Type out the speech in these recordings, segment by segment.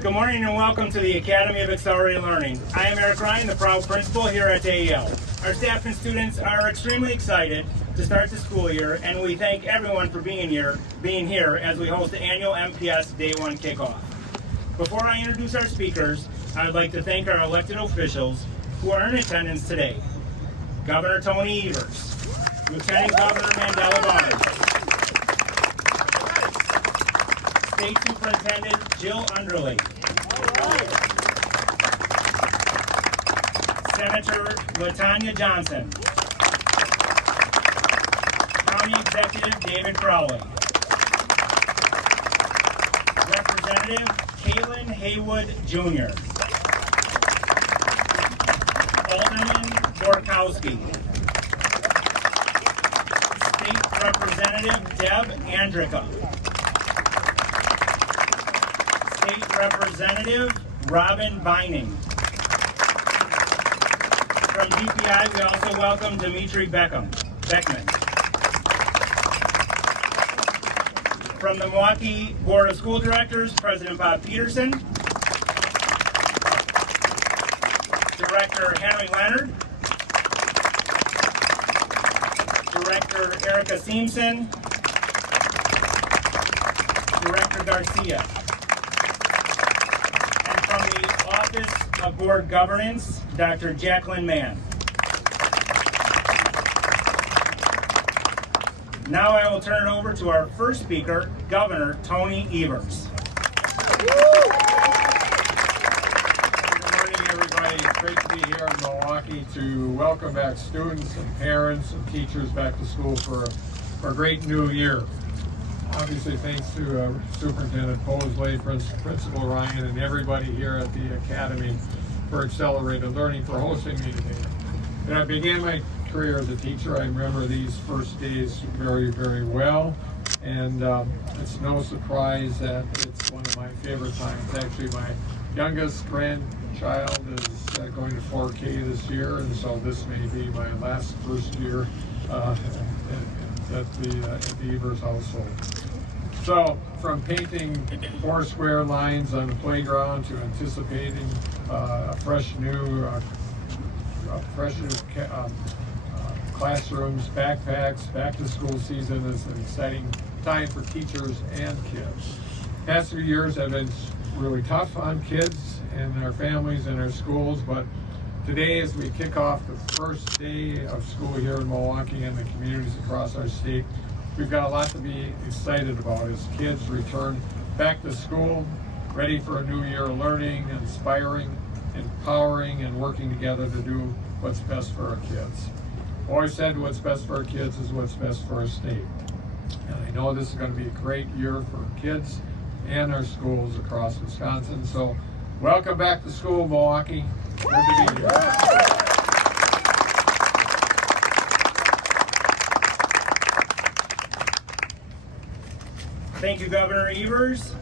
Good morning and welcome to the Academy of Accelerated Learning. I am Eric Ryan, the proud principal here at AEL. Our staff and students are extremely excited to start the school year, and we thank everyone for being here as we host the annual MPS Day 1 kickoff. Before I introduce our speakers, I would like to thank our elected officials who are in attendance today. Governor Tony Evers, Lieutenant Governor Mandela Barnes, State Superintendent Jill Underley, Senator LaTanya Johnson, County Executive David Crowley, Representative Caitlin Haywood Jr., Alderman Borkowski, State Representative Deb Andrika, State Representative Robin Vining. From DPI, we also welcome Dimitri Beckman. From the Milwaukee Board of School Directors, President Bob Peterson, Director Henry Leonard, Director Erica Seamson, Director Garcia. And from the Office of Board Governance, Dr. Jacqueline Mann. Now I will turn it over to our first speaker, Governor Tony Evers. Good morning, everybody. It's great to be here in Milwaukee to welcome back students and parents and teachers back to school for a great new year. Obviously, thanks to Superintendent Bosley, Principal Ryan, and everybody here at the Academy for Accelerated Learning for hosting me today. When I began my career as a teacher, I remember these first days very, very well, and it's no surprise that it's one of my favorite times. Actually, my youngest grandchild is going to 4K this year, and so this may be my last first year at the Evers household. So, from painting 4 square lines on the playground to anticipating fresh new classrooms, backpacks, back to school season is an exciting time for teachers and kids. Past few years have been really tough on kids and their families and our schools, but today as we kick off the first day of school here in Milwaukee and the communities across our state, we've got a lot to be excited about as kids return back to school, ready for a new year of learning, inspiring, empowering, and working together to do what's best for our kids. Always said what's best for our kids is what's best for our state. And I know this is going to be a great year for kids and our schools across Wisconsin. So welcome back to school, Milwaukee. Good to be here. Thank you, Governor Evers.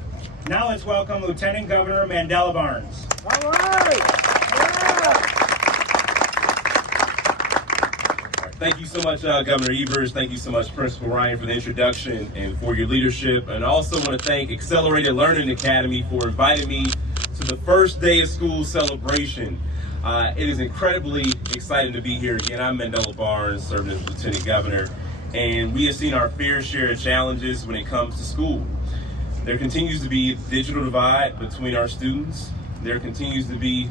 Now let's welcome Lieutenant Governor Mandela Barnes. All right. Thank you so much, Governor Evers. Thank you so much, Principal Ryan, for the introduction and for your leadership. And I also want to thank Accelerated Learning Academy for inviting me to the first day of school celebration. It is incredibly exciting to be here again. I'm Mandela Barnes, serving as Lieutenant Governor, and we have seen our fair share of challenges when it comes to school. There continues to be a digital divide between our students. There continues to be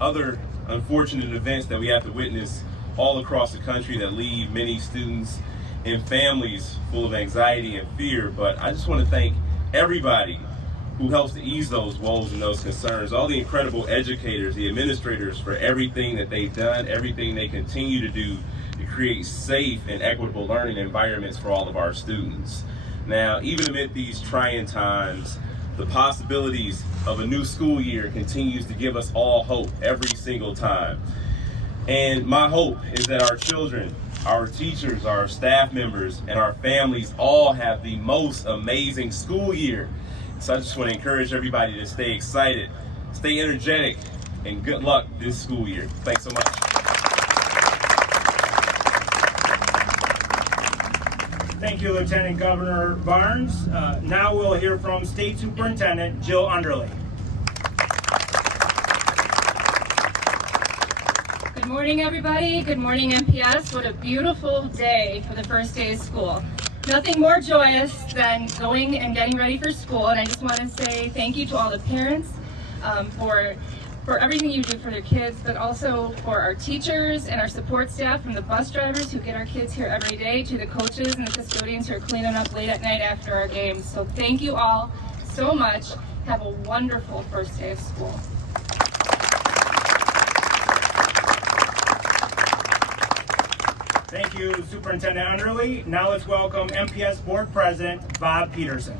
other unfortunate events that we have to witness all across the country that leave many students and families full of anxiety and fear. But I just want to thank everybody who helps to ease those woes and those concerns, all the incredible educators, the administrators, for everything that they've done, everything they continue to do to create safe and equitable learning environments for all of our students. Now, even amid these trying times, the possibilities of a new school year continues to give us all hope every single time. And my hope is that our children, our teachers, our staff members, and our families all have the most amazing school year. So I just want to encourage everybody to stay excited, stay energetic, and good luck this school year. Thanks so much. Thank you, Lieutenant Governor Barnes. Now we'll hear from State Superintendent Jill Underley. Good morning, everybody. Good morning, MPS. What a beautiful day for the first day of school. Nothing more joyous than going and getting ready for school. And I just want to say thank you to all the parents for everything you do for their kids, but also for our teachers and our support staff, from the bus drivers who get our kids here every day to the coaches and the custodians who are cleaning up late at night after our games. So thank you all so much. Have a wonderful first day of school. Thank you, Superintendent Underley. Now let's welcome MPS Board President Bob Peterson.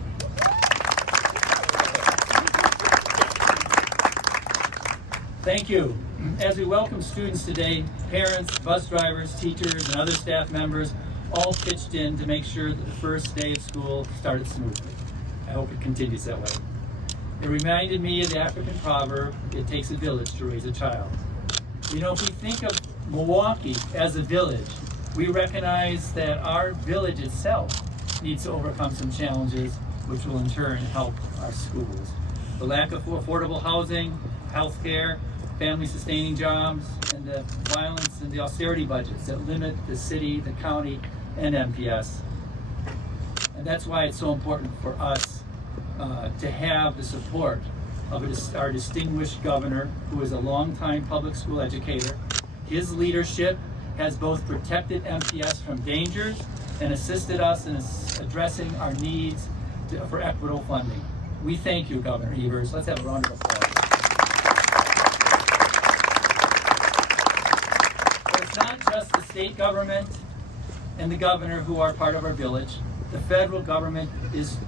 Thank you. As we welcome students today, parents, bus drivers, teachers, and other staff members all pitched in to make sure that the first day of school started smoothly. I hope it continues that way. It reminded me of the African proverb, it takes a village to raise a child. You know, if we think of Milwaukee as a village, we recognize that our village itself needs to overcome some challenges, which will in turn help our schools. The lack of affordable housing, health care, family-sustaining jobs, and the violence and the austerity budgets that limit the city, the county, and MPS. And that's why it's so important for us to have the support of our distinguished governor, who is a longtime public school educator. His leadership has both protected MPS from dangers and assisted us in addressing our needs for equitable funding. We thank you, Governor Evers. Let's have a round of applause. But it's not just the state government and the governor who are part of our village. The federal government is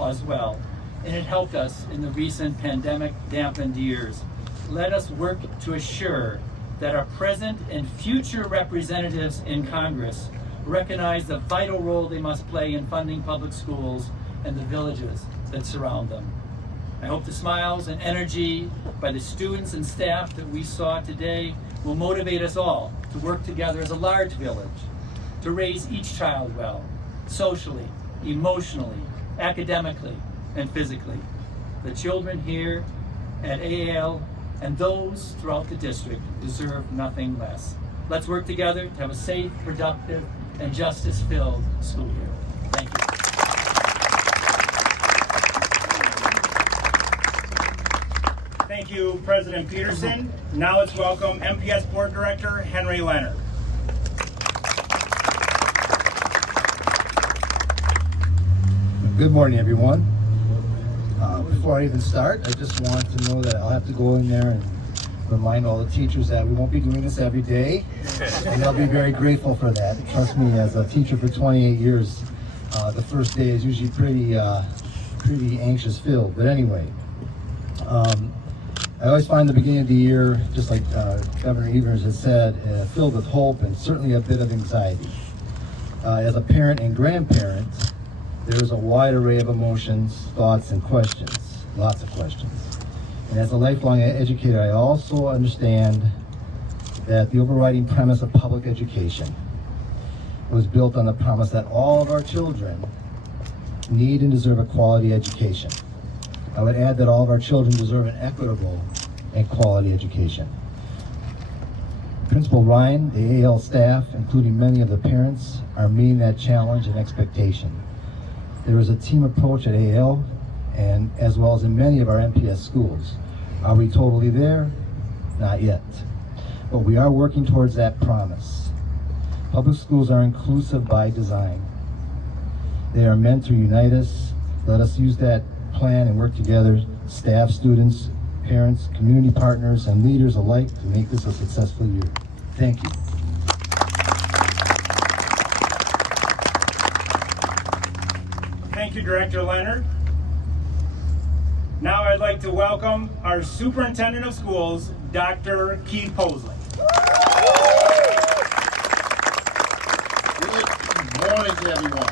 as well, and it helped us in the recent pandemic-dampened years. Let us work to assure that our present and future representatives in Congress recognize the vital role they must play in funding public schools and the villages that surround them. I hope the smiles and energy by the students and staff that we saw today will motivate us all to work together as a large village to raise each child well, socially, emotionally, academically, and physically. The children here at AAL and those throughout the district deserve nothing less. Let's work together to have a safe, productive, and justice-filled school year. Thank you. Thank you, President Peterson. Now let's welcome MPS Board Director Henry Leonard. Good morning, everyone. Before I even start, I just want to know that I'll have to go in there and remind all the teachers that we won't be doing this every day, and they'll be very grateful for that. Trust me, as a teacher for 28 years, the first day is usually pretty anxious filled. But anyway, I always find the beginning of the year, just like Governor Evers has said, filled with hope and certainly a bit of anxiety. As a parent and grandparent, there is a wide array of emotions, thoughts, and questions, lots of questions. And as a lifelong educator, I also understand that the overriding premise of public education was built on the promise that all of our children need and deserve a quality education. I would add that all of our children deserve an equitable and quality education. Principal Ryan, the AAL staff, including many of the parents, are meeting that challenge and expectation. There is a team approach at AAL, and as well as in many of our MPS schools. Are we totally there? Not yet. But we are working towards that promise. Public schools are inclusive by design. They are meant to unite us. Let us use that plan and work together, staff, students, parents, community partners, and leaders alike, to make this a successful year. Thank you. Thank you, Director Leonard. Now I'd like to welcome our Superintendent of Schools, Dr. Keith Posley. Good morning to everyone.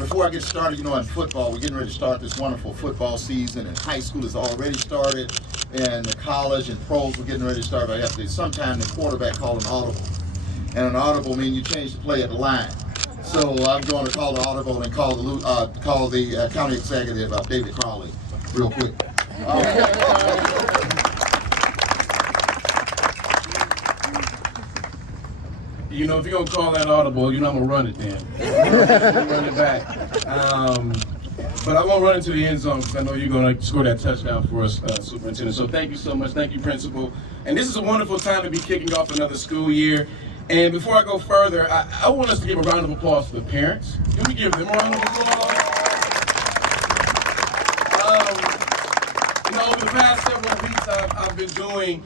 Before I get started, in football, we're getting ready to start this wonderful football season, and high school has already started, and the college and pros, we're getting ready to start. But after sometime the quarterback called an audible, and an audible means you change the play at the line. So I'm going to call the audible and call the county executive, David Crowley, real quick. You know, if you're gonna call that audible, you know I'm gonna run it then. I'm gonna run it back. But I won't run into the end zone because I know you're gonna score that touchdown for us, Superintendent. So thank you so much. Thank you, Principal. And this is a wonderful time to be kicking off another school year. And before I go further, I want us to give a round of applause to the parents. Can we give them a round of applause? Over the past several weeks, I've been doing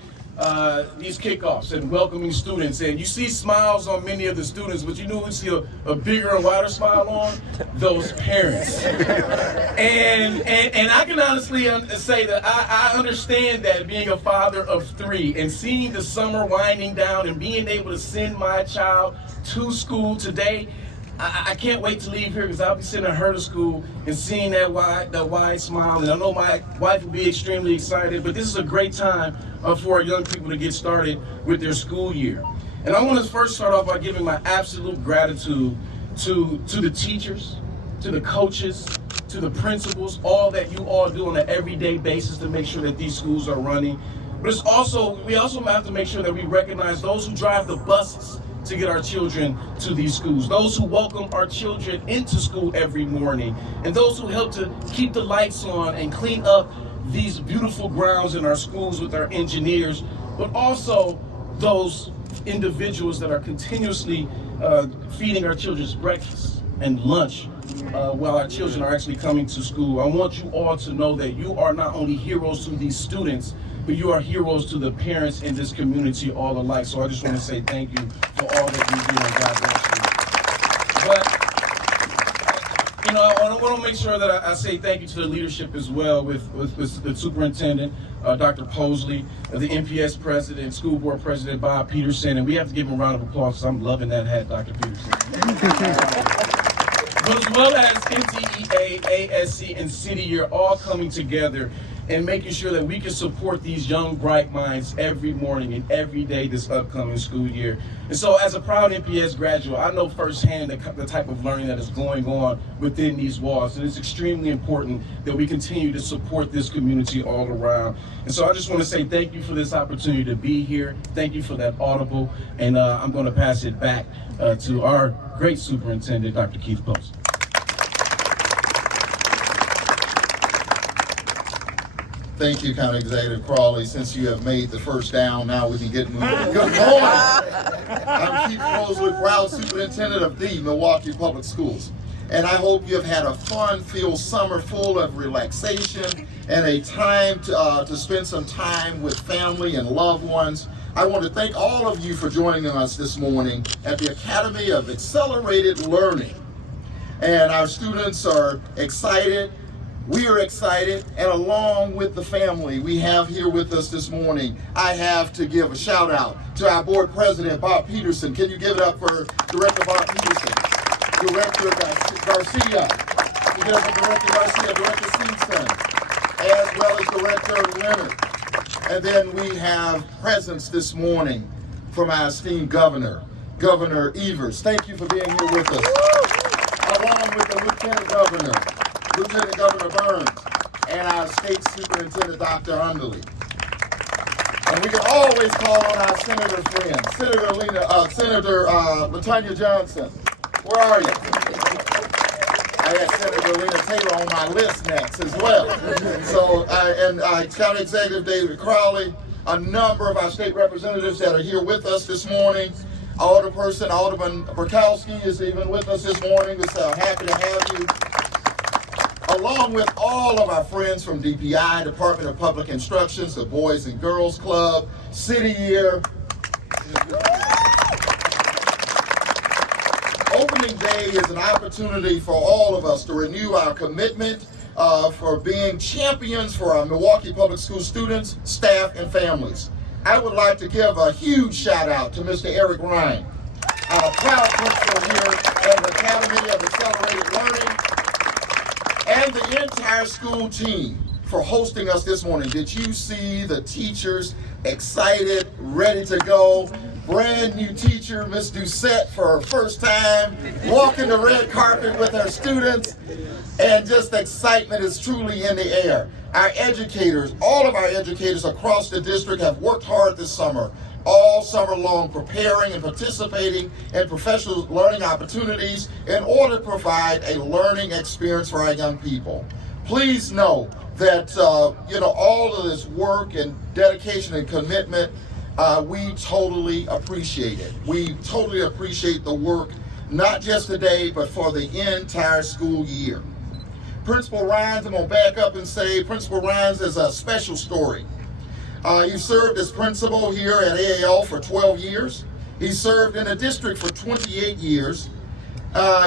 these kickoffs and welcoming students, and you see smiles on many of the students, but you know we see a bigger and wider smile on those parents. And I can honestly say that I understand that, being a father of 3 and seeing the summer winding down and being able to send my child to school today. I can't wait to leave here because I'll be sending her to school and seeing that wide smile. And I know my wife will be extremely excited, but this is a great time for our young people to get started with their school year. And I want to first start off by giving my absolute gratitude to the teachers, to the coaches, to the principals, all that you all do on an everyday basis to make sure that these schools are running. But we also have to make sure that we recognize those who drive the buses to get our children to these schools, those who welcome our children into school every morning, and those who help to keep the lights on and clean up these beautiful grounds in our schools with our engineers, but also those individuals that are continuously feeding our children's breakfast and lunch while our children are actually coming to school. I want you all to know that you are not only heroes to these students, but you are heroes to the parents in this community all alike. So I just want to say thank you for all that you do, and God bless you. But, you know, I want to make sure that I say thank you to the leadership as well, with the superintendent, Dr. Posley, the MPS president, school board president, Bob Peterson, and we have to give him a round of applause because I'm loving that hat, Dr. Peterson. But as well as NTEA, ASC, and City Year all coming together and making sure that we can support these young, bright minds every morning and every day this upcoming school year. And so as a proud MPS graduate, I know firsthand the type of learning that is going on within these walls. And it's extremely important that we continue to support this community all around. And so I just want to say thank you for this opportunity to be here. Thank you for that audible. And I'm going to pass it back to our great superintendent, Dr. Keith Post. Thank you, County Executive Crawley. Since you have made the first down, now we can get moving. Good morning. I'm Keith Mosley, proud superintendent of the Milwaukee Public Schools. And I hope you have had a fun-filled summer full of relaxation and a time to spend some time with family and loved ones. I want to thank all of you for joining us this morning at the Academy of Accelerated Learning. And our students are excited. We are excited, and along with the family we have here with us this morning, I have to give a shout out to our board president, Bob Peterson. Can you give it up for Director Bob Peterson? Director Garcia, Director Garcia, Director Seedson, as well as Director Leonard. And then we have presence this morning from our esteemed Governor Evers. Thank you for being here with us. Along with the Lieutenant Governor Burns, and our State Superintendent, Dr. Underley. And we can always call on our senator friend, Senator LaTanya Johnson. Where are you? I got Senator Lena Taylor on my list next as well. So, County Executive David Crowley, a number of our state representatives that are here with us this morning. Alderman Burkowski is even with us this morning. We're happy to have you. Along with all of our friends from DPI, Department of Public Instructions, the Boys and Girls Club, City Year. Opening Day is an opportunity for all of us to renew our commitment for being champions for our Milwaukee Public School students, staff, and families. I would like to give a huge shout out to Mr. Eric Ryan, our proud principal here at the Academy of Accelerated Learning, and the entire school team for hosting us this morning. Did you see the teachers excited, ready to go? Brand new teacher, Miss Doucette, for her first time, walking the red carpet with her students, and just excitement is truly in the air. Our educators, all of our educators across the district have worked hard this summer, all summer long, preparing and participating in professional learning opportunities in order to provide a learning experience for our young people. Please know that all of this work and dedication and commitment, we totally appreciate it. We totally appreciate the work, not just today, but for the entire school year. Principal Rhines, I'm going to back up and say Principal Rhines is a special story. He served as principal here at AAL for 12 years. He served in the district for 28 years.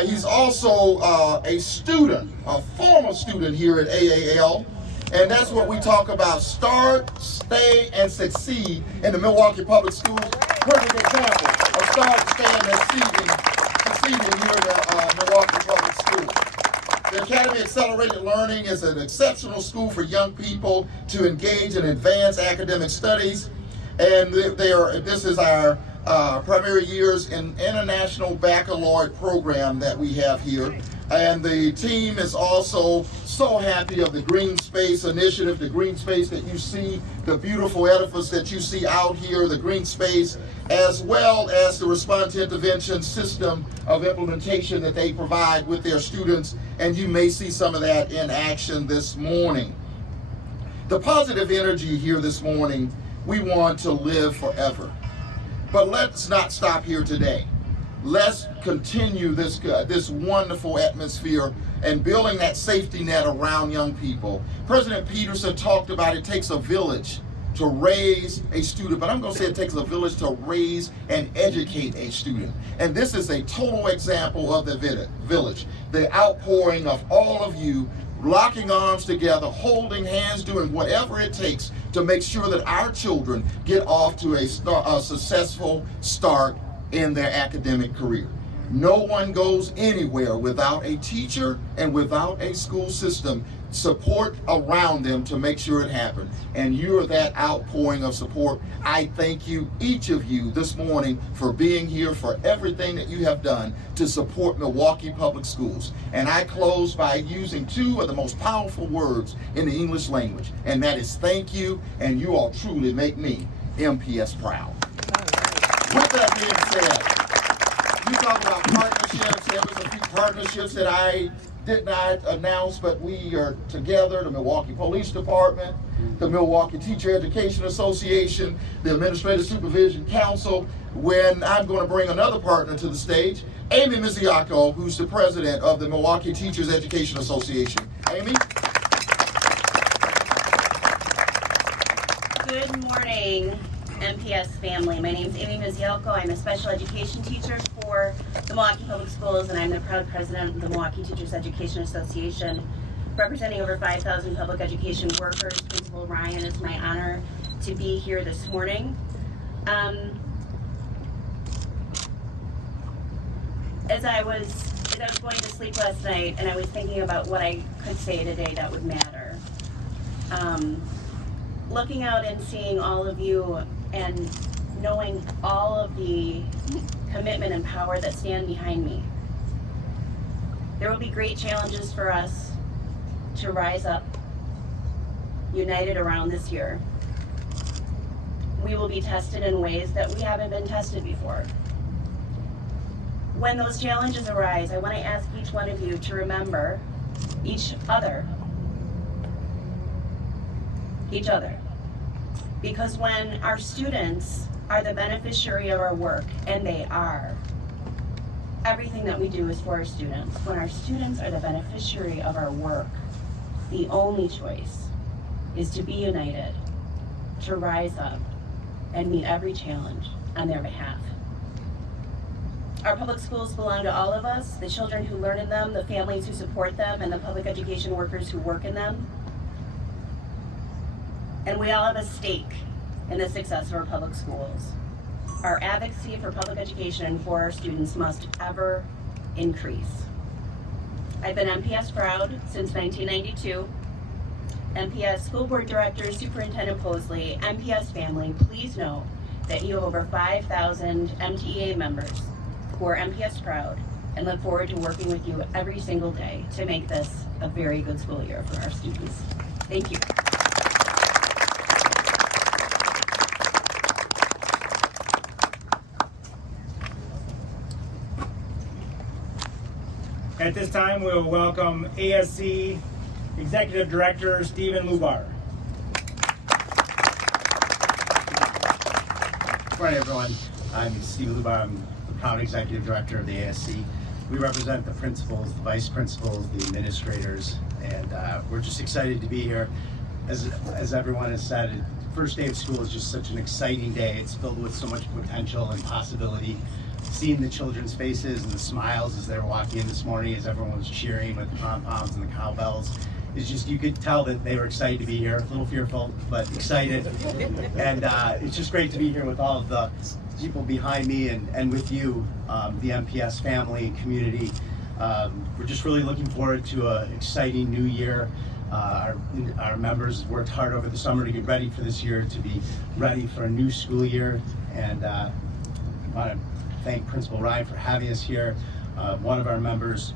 He's also a student, a former student here at AAL. And that's what we talk about: start, stay, and succeed in the Milwaukee Public Schools. Perfect example of start, stay, and succeeding here in the Milwaukee Public Schools. The Academy of Accelerated Learning is an exceptional school for young people to engage in advanced academic studies. And this is our primary years in international baccalaureate program that we have here. And the team is also so happy of the Green Space Initiative, the green space that you see, the beautiful edifice that you see out here, the green space, as well as the response intervention system of implementation that they provide with their students. And you may see some of that in action this morning. The positive energy here this morning, we want to live forever. But let's not stop here today. Let's continue this wonderful atmosphere and building that safety net around young people. President Peterson talked about it takes a village to raise a student, but I'm going to say it takes a village to raise and educate a student. And this is a total example of the village, the outpouring of all of you locking arms together, holding hands, doing whatever it takes to make sure that our children get off to a successful start in their academic career. No one goes anywhere without a teacher and without a school system support around them to make sure it happens. And you're that outpouring of support. I thank you, each of you, this morning for being here, for everything that you have done to support Milwaukee Public Schools. And I close by using two of the most powerful words in the English language, and that is thank you, and you all truly make me MPS proud. With that being said, you talk about partnerships. There was a few partnerships that I did not announce, but we are together, the Milwaukee Police Department, the Milwaukee Teacher Education Association, the Administrative Supervision Council, when I'm going to bring another partner to the stage, Amy Miziako, who's the president of the Milwaukee Teachers Education Association. Amy? Good morning, MPS family. My name is Amy Miziako. I'm a special education teacher for the Milwaukee Public Schools, and I'm the proud president of the Milwaukee Teachers Education Association, representing over 5,000 public education workers. Principal Ryan, it's my honor to be here this morning. As I was going to sleep last night, and I was thinking about what I could say today that would matter. Looking out and seeing all of you and knowing all of the commitment and power that stand behind me. There will be great challenges for us to rise up, united around this year. We will be tested in ways that we haven't been tested before. When those challenges arise, I want to ask each one of you to remember each other. Because when our students are the beneficiary of our work, and they are, everything that we do is for our students. When our students are the beneficiary of our work, the only choice is to be united, to rise up, and meet every challenge on their behalf. Our public schools belong to all of us, the children who learn in them, the families who support them, and the public education workers who work in them. And we all have a stake in the success of our public schools. Our advocacy for public education and for our students must ever increase. I've been MPS proud since 1992. MPS School Board Director, Superintendent Posley, MPS family, please know that you have over 5,000 MTEA members who are MPS proud and look forward to working with you every single day to make this a very good school year for our students. Thank you. At this time, we will welcome ASC Executive Director Stephen Lubar. Good morning, everyone. I'm Stephen Lubar. I'm the proud Executive Director of the ASC. We represent the principals, the vice principals, the administrators, and we're just excited to be here. As everyone has said, the first day of school is just such an exciting day. It's filled with so much potential and possibility. Seeing the children's faces and the smiles as they were walking in this morning, as everyone was cheering with the pom-poms and the cowbells, it's just, you could tell that they were excited to be here, a little fearful, but excited. And it's just great to be here with all of the people behind me and with you, the MPS family and community. We're just really looking forward to an exciting new year. Our members worked hard over the summer to get ready for this year, to be ready for a new school year. And I want to thank Principal Ryan for having us here. One of our members,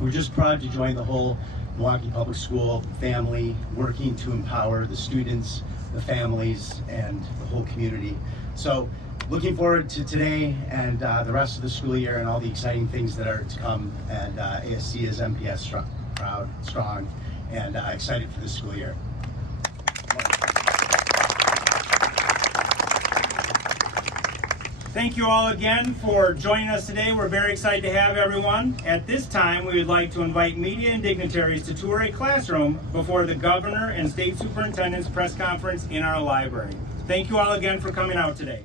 we're just proud to join the whole Milwaukee Public School family, working to empower the students, the families, and the whole community. So looking forward to today and the rest of the school year and all the exciting things that are to come. And ASC is MPS proud, strong, and excited for this school year. Thank you all again for joining us today. We're very excited to have everyone. At this time, we would like to invite media and dignitaries to tour a classroom before the governor and state superintendent's press conference in our library. Thank you all again for coming out today.